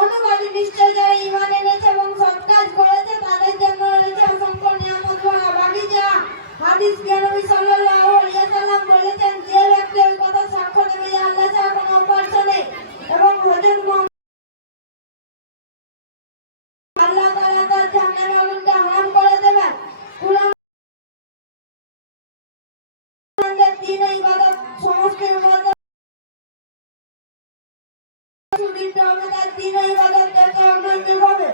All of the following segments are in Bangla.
অনুবাদী নিশ্চয় যারা ঈমান এনেছে এবং সৎ কাজ করেছে তাদের জন্য রয়েছে অসংখ্য নিয়ামত ভরা বাগিচা। হাদিস নবী সাল্লাল্লাহু আলাইহি ওয়াসাল্লাম বলেছেন, যে ব্যক্তি ওই কথা সাক্ষ্য দেবে যে আল্লাহ ছাড়া কোনো উপাস্য নেই এবং হযরত মুহাম্মদ আল্লাহ তাআলা তার জান্নাতের আগুনকে হারাম করে দেবেন। কুরআনের দ্বীন ইবাদত সমস্ত ইবাদত সুদৃঢ় হবে, তার দ্বীন ইবাদত যত অগ্রগতি হবে।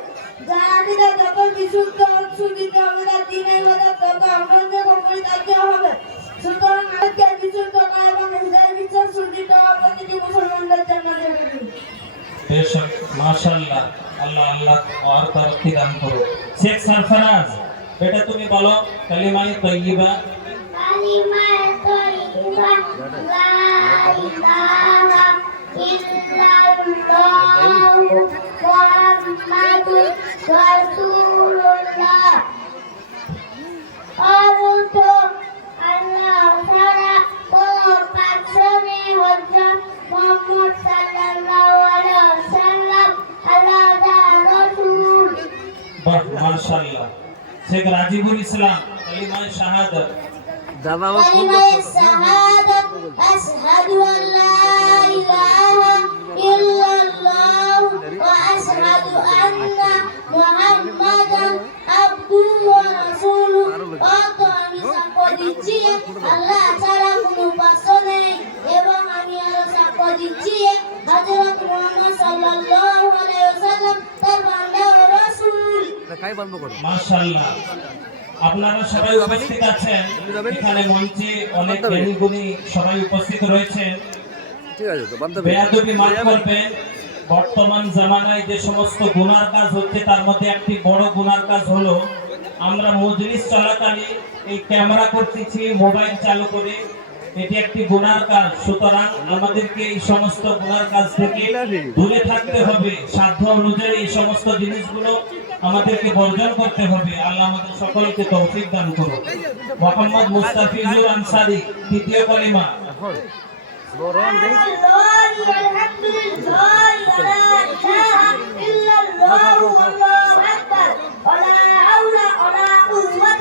যার আকীদা যত বিশুদ্ধ সুদৃঢ় হবে, তার দ্বীন ইবাদত তত অগ্রগতি ও পরিত্যাজ্য হবে। সুতরাং আজকে বিশুদ্ধ করা এবং হৃদয় বিশ্বাস সুদৃঢ় হওয়া প্রতিটি মুসলমানদের জন্য জরুরি। बेशक माशाल्लाह, अल्लाह अल्लाह और तरक्की दान करो। शेख सरफराज बेटा तुम्हें बोलो कलिमा तय्यबा। कलिमा तय्यबा ला इलाहा इल्लल्लाह मुहम्मादुर रासूलुल्लाह। अल्लाह ताला को पासने हजरत मोहम्मद सल्लल्लाहु अलैहि वसल्लम अल्लाह दा रसूल। वाह माशाल्लाह। शेख राजीबुल इस्लाम कलिमा शहादत। कलिमा शहादत अशहदु अन ला इलाहा इल्लल्लाह व अशहदु अन्ना मुहम्मदन अब्दुहु व রাসূলুহু। অত আমি সাক্ষ্য দিচ্ছি আল্লাহ ছাড়া কোনো উপাস্য নেই এবং আমি আরো সাক্ষ্য দিচ্ছি হযরত মুহাম্মদ সাল্লাল্লাহু আলাইহি ওয়াসাল্লাম তার বান্দা ও রাসূল। মাশাআল্লাহ। আপনারা সবাই উপস্থিত আছেন, এখানে মঞ্চে অনেক জ্ঞানী গুণী সবাই উপস্থিত রয়েছেন। ঠিক আছে তো বান্দা বেয়াদবি মাফ করবেন। বর্তমান জামানায় যে সমস্ত গুনার কাজ হচ্ছে তার মধ্যে একটি বড় গুনার কাজ হলো আমরা মজলিস চলাকালীন এই ক্যামেরা করতেছি মোবাইল চালু করে, এটি একটি গুনার কাজ। সুতরাং আমাদেরকে এই সমস্ত গুনার কাজ থেকে দূরে থাকতে হবে। সাধ্য অনুযায়ী এই সমস্ত জিনিসগুলো আমাদেরকে বর্জন করতে হবে। আল্লাহ আমাদের সকলকে তৌফিক দান করুন। মোহাম্মদ মুস্তাফিজুর আনসারী তৃতীয় কলিমা। আল্লাহু আকবার ওয়া লা হাওলা ওয়া লা কুওয়াতা